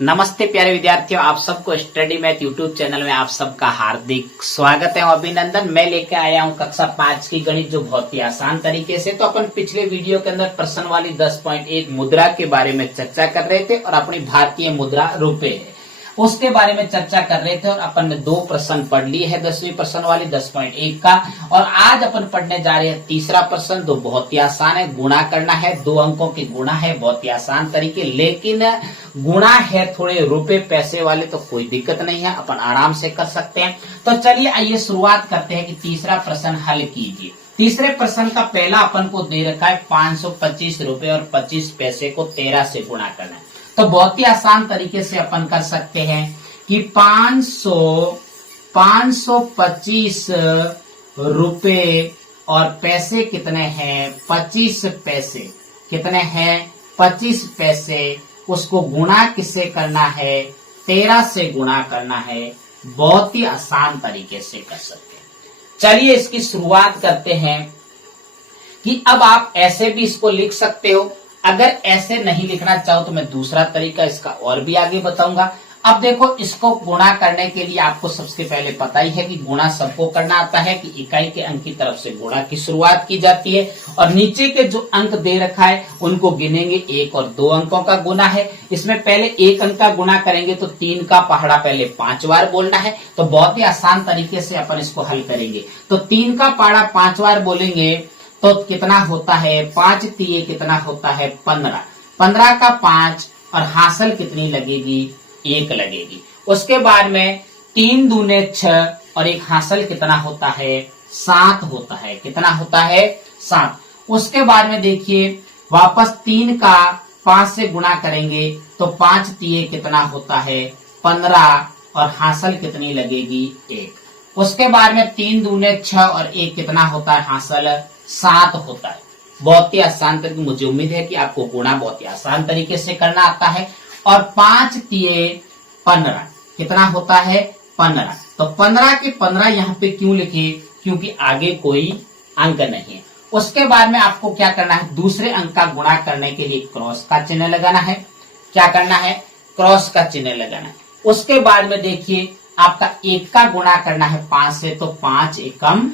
नमस्ते प्यारे विद्यार्थियों, आप सबको स्टडी मैथ यूट्यूब चैनल में आप सबका हार्दिक स्वागत है और अभिनंदन। मैं लेके आया हूं कक्षा 5 की गणित, जो बहुत ही आसान तरीके से। तो अपन पिछले वीडियो के अंदर प्रश्न वाली 10.1 मुद्रा के बारे में चर्चा कर रहे थे और अपनी भारतीय मुद्रा रुपए है उसके बारे में चर्चा कर रहे थे। और अपन ने 2 प्रश्न पढ़ लिए है 10वीं प्रश्न वाली 10.1 का, और आज अपन पढ़ने जा रहे हैं तीसरा प्रश्न। तो बहुत ही आसान है, गुणा करना है, 2 अंकों की गुणा है, बहुत ही आसान तरीके। लेकिन गुणा है थोड़े रुपए पैसे वाले, तो कोई दिक्कत नहीं है, अपन आराम से कर सकते हैं। तो चलिए आइए शुरुआत करते हैं कि तीसरा प्रश्न हल कीजिए। तीसरे प्रश्न का पहला अपन को दे रखा है 525 रुपए और 25 पैसे को 13 से गुणा करना है। तो बहुत ही आसान तरीके से अपन कर सकते हैं कि 525 रुपए और पैसे कितने हैं, 25 पैसे कितने हैं, 25 पैसे। उसको गुणा किससे करना है, 13 से गुणा करना है। बहुत ही आसान तरीके से कर सकते हैं। चलिए इसकी शुरुआत करते हैं कि अब आप ऐसे भी इसको लिख सकते हो। अगर ऐसे नहीं लिखना चाहो तो मैं दूसरा तरीका इसका और भी आगे बताऊंगा। अब देखो, इसको गुणा करने के लिए आपको सबसे पहले पता ही है कि गुणा सबको करना आता है, कि इकाई के अंक की तरफ से गुणा की शुरुआत की जाती है। और नीचे के जो अंक दे रखा है उनको गिनेंगे, 1 और 2 अंकों का गुना है। इसमें पहले 1 अंक का गुणा करेंगे तो 3 का पहाड़ा पहले 5 बार बोलना है। तो बहुत ही आसान तरीके से अपन इसको हल करेंगे। तो 3 का पहाड़ा 5 बार बोलेंगे तो कितना होता है, 5 तिये कितना होता है, 15। 15 का 5 और हासिल कितनी लगेगी, 1 लगेगी। उसके बाद में 3 दूने 6 और एक हासिल कितना होता है, 7 होता है। कितना होता है, 7। उसके बाद में देखिए वापस 3 का 5 से गुणा करेंगे तो 5 तिये कितना होता है, 15 और हासिल कितनी लगेगी, 1। उसके बाद में 3 दूने 6 और 1 कितना होता है, हासिल 7 होता है। बहुत ही आसान तरीके, मुझे उम्मीद है कि आपको गुणा बहुत ही आसान तरीके से करना आता है। और 5 तिये 15 कितना होता है, 15। तो 15 के 15 यहाँ पे क्यों लिखे, क्योंकि आगे कोई अंक नहीं है। उसके बाद में आपको क्या करना है, दूसरे अंक का गुणा करने के लिए क्रॉस का चिन्ह लगाना है। क्या करना है, क्रॉस का चिन्ह लगाना है। उसके बाद में देखिए आपका 1 का गुणा करना है 5 से, तो 5 एकम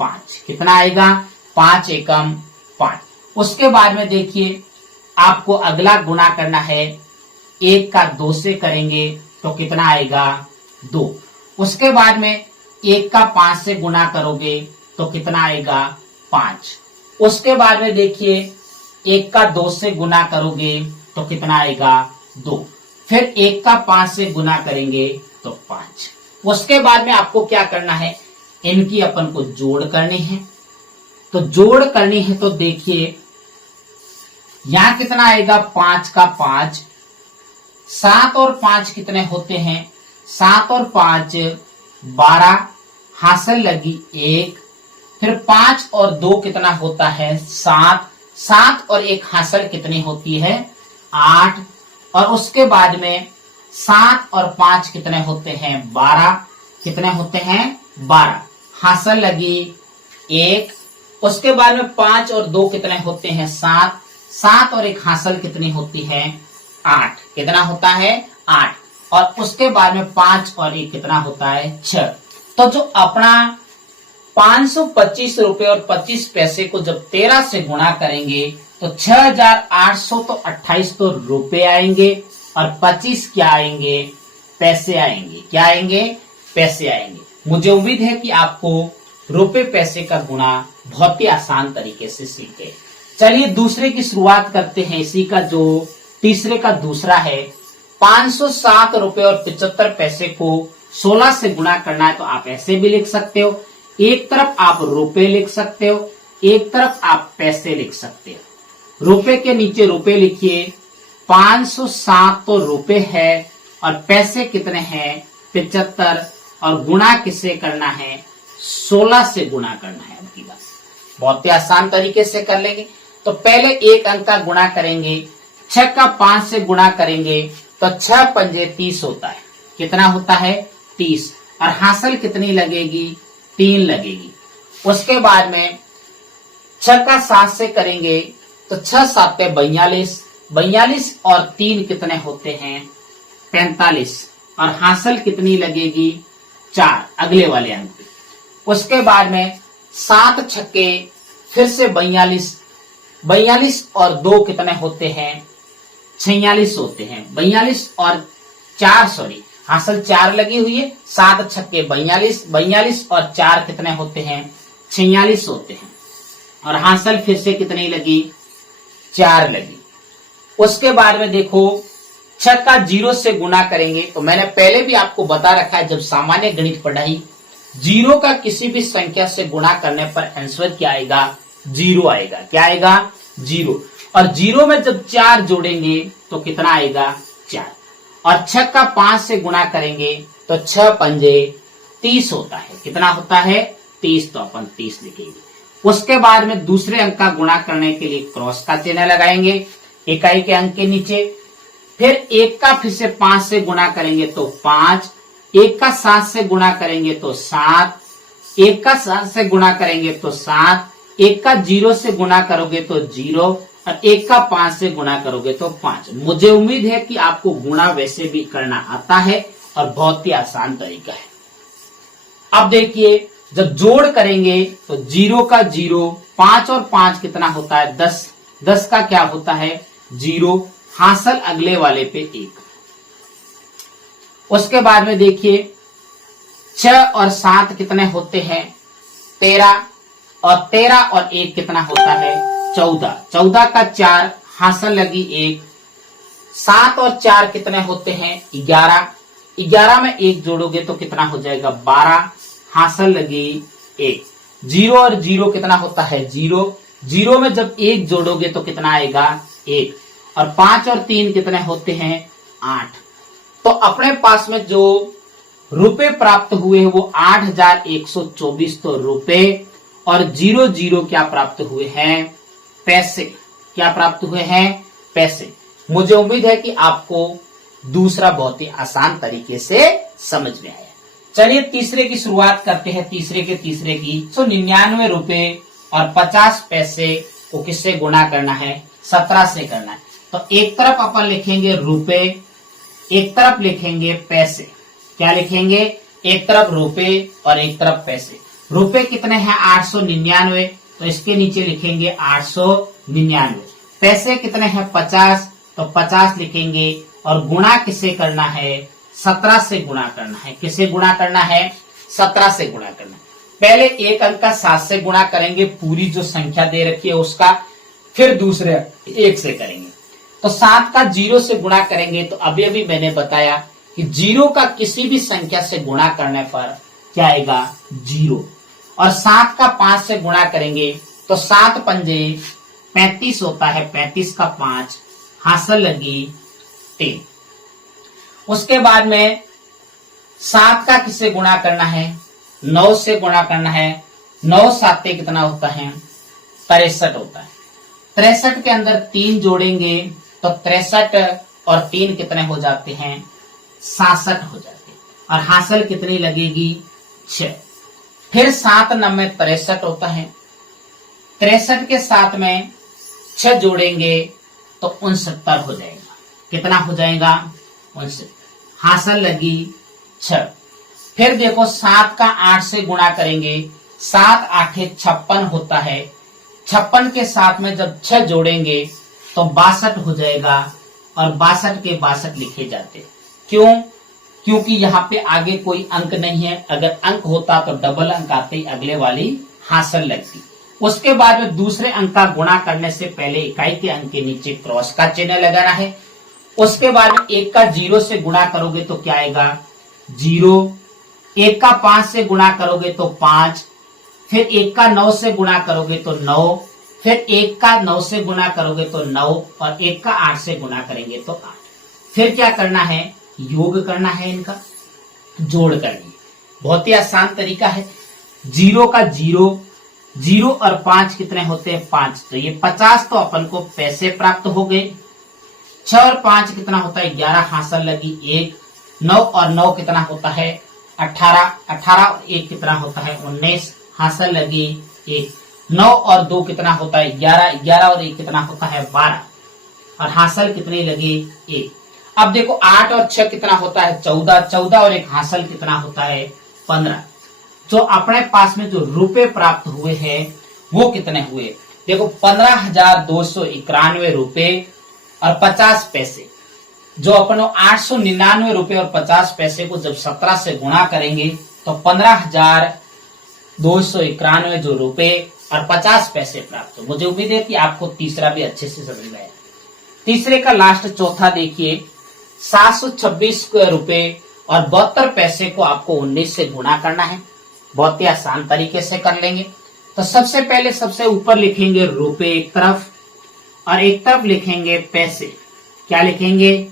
5 कितना आएगा, 5 एकम 5। उसके बाद में देखिए आपको अगला गुणा करना है, 1 का 2 से करेंगे तो कितना आएगा, 2। उसके बाद में 1 का 5 से गुणा करोगे तो कितना आएगा, 5। उसके बाद में देखिए 1 का 2 से गुणा करोगे तो कितना आएगा, 2। फिर 1 का 5 से गुणा करेंगे तो 5। उसके बाद में आपको क्या करना है, इनकी अपन को जोड़ करनी है। तो जोड़ करनी है तो देखिए यहां कितना आएगा, 5 का 5, 7 और 5 कितने होते हैं, 7 और 5 12, हासिल लगी 1। फिर 5 और 2 कितना होता है, 7। 7 और 1 हासिल कितनी होती है, 8। और उसके बाद में 7 और 5 कितने होते हैं, 12। कितने होते हैं, 12, हासिल लगी 1। उसके बाद में 5 और 2 कितने होते हैं, 7। 7 और 1 हासिल कितनी होती है, 8। कितना होता है, 8। और उसके बाद में 5 और 1 कितना होता है, 6। तो जो अपना 525 रुपए और 25 पैसे को जब 13 से गुणा करेंगे तो 6828 तो रुपए आएंगे और 25 क्या आएंगे, पैसे आएंगे। क्या आएंगे, पैसे आएंगे। मुझे उम्मीद है कि आपको रुपए पैसे का गुणा बहुत ही आसान तरीके से सीखे। चलिए दूसरे की शुरुआत करते हैं। इसी का जो तीसरे का दूसरा है, 507 रुपए और 75 पैसे को 16 से गुणा करना है। तो आप ऐसे भी लिख सकते हो, एक तरफ आप रुपए लिख सकते हो, एक तरफ आप पैसे लिख सकते हो। रुपए के नीचे रुपए लिखिए, 507 तो रुपए है और पैसे कितने हैं, 75। और गुणा किससे करना है, 16 से गुणा करना है। आपकी बात बहुत ही आसान तरीके से कर लेंगे। तो पहले 1 अंक का गुणा करेंगे, 6 का 5 से गुणा करेंगे तो 6 पंजे 30 होता है। कितना होता है, 30। और हासिल कितनी लगेगी, 3 लगेगी। उसके बाद में 6 का 7 से करेंगे तो 6 7 42, 42 और 3 कितने होते हैं, 45 और हासिल कितनी लगेगी 4 अगले वाले अंक पे। उसके बाद में 7 छक्के फिर से 42 और 2 कितने होते हैं 46 होते हैं। 42 और 4 सॉरी हासिल 4 लगी हुई है, 7 छक्के 42 और 4 कितने होते हैं 46 होते हैं और हासिल फिर से कितनी लगी 4 लगी। उसके बाद में देखो 6 का 0 से गुना करेंगे तो मैंने पहले भी आपको बता रखा है, जब सामान्य गणित पढ़ाई 0 का किसी भी संख्या से गुणा करने पर आंसर क्या आएगा 0 आएगा। क्या आएगा 0 और 0 में जब 4 जोड़ेंगे तो कितना आएगा 4 और 6 का 5 से गुणा करेंगे तो 6 पंजे 30 होता है। कितना होता है 30, तो अपन 30 लिखेंगे। उसके बाद में दूसरे अंक का गुणा करने के लिए क्रॉस का चिन्ह लगाएंगे इकाई के अंक के नीचे। फिर 1 का फिर से 5 से गुणा करेंगे तो 5, 1 का 7 से गुणा करेंगे तो 7, 1 का 7 से गुणा करेंगे तो 7, 1 का 0 से गुणा करोगे तो 0 और 1 का 5 से गुणा करोगे तो 5। मुझे उम्मीद है कि आपको गुणा वैसे भी करना आता है और बहुत ही आसान तरीका है। अब देखिए जब जोड़ करेंगे तो 0 का 0, 5 और 5 कितना होता है 10, 10 का क्या होता है 0, हासिल अगले वाले पे 1। उसके बाद में देखिए 6 और 7 कितने होते हैं 13 और 13 और 1 कितना होता है 14, 14 का 4 हासिल लगी 1। 7 और 4 कितने होते हैं 11, 11 में 1 जोड़ोगे तो कितना हो जाएगा 12, हासिल लगी 1। 0 और 0 कितना होता है 0, 0 में जब 1 जोड़ोगे तो कितना आएगा 1 और 5 और 3 कितने होते हैं 8। तो अपने पास में जो रुपए प्राप्त हुए वो 8124 तो रुपए और 00 क्या प्राप्त हुए हैं पैसे। क्या प्राप्त हुए हैं पैसे। मुझे उम्मीद है कि आपको दूसरा बहुत ही आसान तरीके से समझ में आया। चलिए तीसरे की शुरुआत करते हैं। तीसरे की 99 रुपए और 50 पैसे को किससे गुणा करना है 17 से करना है। तो एक तरफ अपन लिखेंगे रुपए, एक तरफ लिखेंगे पैसे। क्या लिखेंगे एक तरफ रुपए और एक तरफ पैसे। रुपए कितने हैं 899 तो इसके नीचे लिखेंगे 899। पैसे कितने हैं 50 तो 50 लिखेंगे और गुणा किसे करना है 17 से गुणा करना है। किसे गुणा करना है 17 से गुणा करना है। पहले एक अंक का 7 से गुणा करेंगे, पूरी जो संख्या दे रखी है उसका, फिर दूसरे 1 से करेंगे। तो 7 का 0 से गुणा करेंगे तो अभी अभी मैंने बताया कि 0 का किसी भी संख्या से गुणा करने पर क्या आएगा 0 और 7 का 5 से गुणा करेंगे तो 7 पंजे 35 होता है, 35 का 5 हासिल लगी 3। उसके बाद में 7 का किससे गुणा करना है 9 से गुणा करना है। 9 साते कितना होता है 63 होता है। 63 के अंदर 3 जोड़ेंगे तो 63 और 3 कितने हो जाते हैं 67 हो जाते हैं और हासिल कितनी लगेगी 6। फिर 7 9 63 होता है। 63 के साथ में 6 जोड़ेंगे तो 69 हो जाएगा। कितना हो जाएगा 69, हासिल लगी 6। फिर देखो 7 का 8 से गुणा करेंगे, 7 8 56 होता है। 56 के साथ में जब 6 जोड़ेंगे तो 62 हो जाएगा और 62 के 62 लिखे जाते। क्यों? क्योंकि यहाँ पे आगे कोई अंक नहीं है। अगर अंक होता तो डबल अंक आते ही अगले वाली हासिल लगती। उसके बाद में दूसरे अंक का गुणा करने से पहले इकाई के अंक के नीचे क्रॉस का चिन्ह लगाना है। उसके बाद में 1 का 0 से गुणा करोगे तो क्या आएगा 0, 1 का 5 से गुणा करोगे तो 5, फिर 1 का 9 से गुणा करोगे तो 9, फिर 1 का 9 से गुणा करोगे तो 9 और 1 का 8 से गुणा करेंगे तो 8। फिर क्या करना है योग करना है, इनका जोड़ करनी है। बहुत ही आसान तरीका है। 0 का 0, 0 और 5 कितने होते हैं 5, तो ये 50 तो अपन को पैसे प्राप्त हो गए। 6 और 5 कितना होता है 11, हासिल लगी 1। 9 और 9 कितना होता है 18, 18 और 1 कितना होता है 19, हासिल लगी 1। 9 और 2 कितना होता है 11, 11 और 1 कितना होता है 12 और हासिल कितनी लगी 1। अब देखो 8 और 6 कितना होता है 14, 14 और एक हासिल कितना होता है 15। जो अपने पास में जो रुपए प्राप्त हुए हैं वो कितने हुए, देखो 15,291 रुपए और 50 पैसे। जो अपन 899 रुपए और 50 पैसे को जब 17 से गुणा करेंगे तो 15,291 जो रुपए और 50 पैसे प्राप्त हो। मुझे उम्मीद है कि आपको तीसरा भी अच्छे से समझ में आया। तीसरे का लास्ट चौथा देखिए 726 रुपए और 72 पैसे को आपको 19 से गुणा करना है। बहुत ही आसान तरीके से कर लेंगे। तो सबसे पहले सबसे ऊपर लिखेंगे रुपए एक तरफ और एक तरफ लिखेंगे पैसे। क्या लिखेंगे,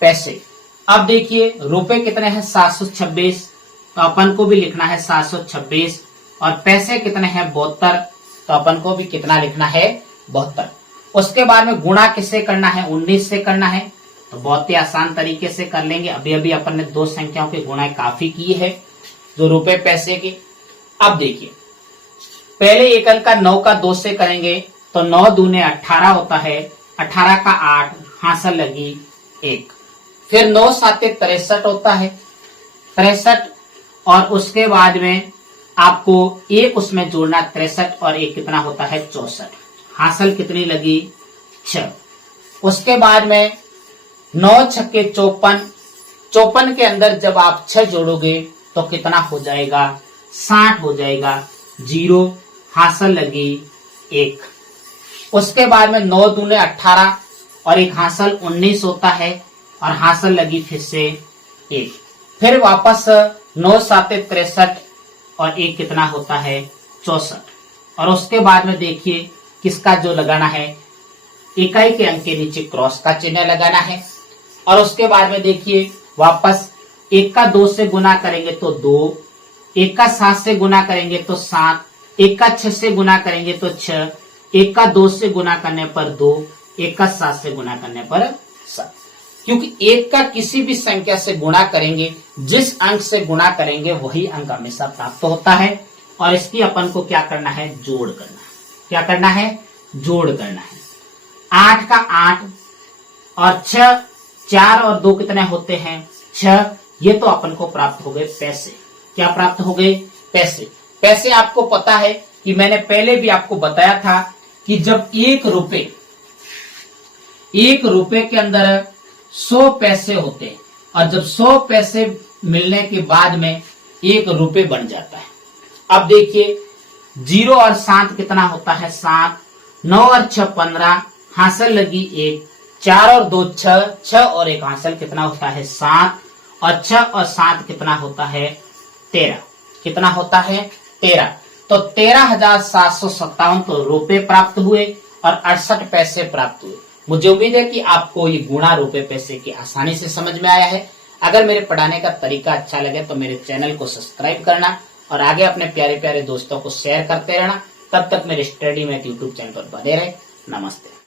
पैसे। अब देखिए रुपए कितने हैं 726, तो अपन को भी लिखना है 726 और पैसे कितने हैं 72, तो अपन को भी कितना लिखना है 72। उसके बाद में गुणा किससे करना है 19 से करना है। तो बहुत ही आसान तरीके से कर लेंगे। अभी अभी अपन ने दो संख्याओं के गुणा काफी की है जो रुपए पैसे की। अब देखिए पहले एक अंक का 9 का 2 से करेंगे तो 9 दूने 18 होता है, 18 का 8 हासिल लगी 1। फिर 9 साते 63 होता है 63 और उसके बाद में आपको एक उसमें जोड़ना 63 और एक कितना होता है 64, हासिल कितनी लगी 6। उसके बाद में 9 छक्के 54, 54 के अंदर जब आप 6 जोड़ोगे तो कितना हो जाएगा 60 हो जाएगा, 0 हासिल लगी 1। उसके बाद में 9 दूने 18 और एक हासिल 19 होता है और हासिल लगी फिर से 1। फिर वापस 9 साते 63 और एक कितना होता है 64। और उसके बाद में देखिए किसका जो लगाना है, इकाई के अंक के नीचे क्रॉस का चिन्ह लगाना है। और उसके बाद में देखिए वापस 1 का 2 से गुना करेंगे तो 2, 1 का 7 से गुना करेंगे तो 7, 1 का 6 से गुना करेंगे तो 6, 1 का 2 से गुना करने पर 2, 1 का 7 से गुना करने पर 7। क्योंकि 1 का किसी भी संख्या से गुणा करेंगे, जिस अंक से गुणा करेंगे वही अंक हमेशा प्राप्त होता है। और इसकी अपन को क्या करना है, जोड़ करना है। क्या करना है, जोड़ करना है। 8 का 8 और 6, 4 और 2 कितने होते हैं 6। ये तो अपन को प्राप्त हो गए पैसे। क्या प्राप्त हो गए, पैसे। पैसे आपको पता है कि मैंने पहले भी आपको बताया था कि जब 1 रुपए के अंदर 100 पैसे होते हैं और जब 100 पैसे मिलने के बाद में 1 रुपए बन जाता है। अब देखिए 0 और 7 कितना होता है 7, 9 और 6 15 हासिल लगी 1, 4 और 2 6, 6 और 1 हासिल कितना होता है 7 और 6 और 7 कितना होता है 13। कितना होता है 13। तो 13,757 तो रुपए प्राप्त हुए और 68 पैसे प्राप्त हुए। मुझे उम्मीद है कि आपको ये गुणा रुपए पैसे की आसानी से समझ में आया है। अगर मेरे पढ़ाने का तरीका अच्छा लगे तो मेरे चैनल को सब्सक्राइब करना और आगे अपने प्यारे प्यारे दोस्तों को शेयर करते रहना। तब तक मेरे स्टडी में यूट्यूब चैनल पर बने रहे। नमस्ते।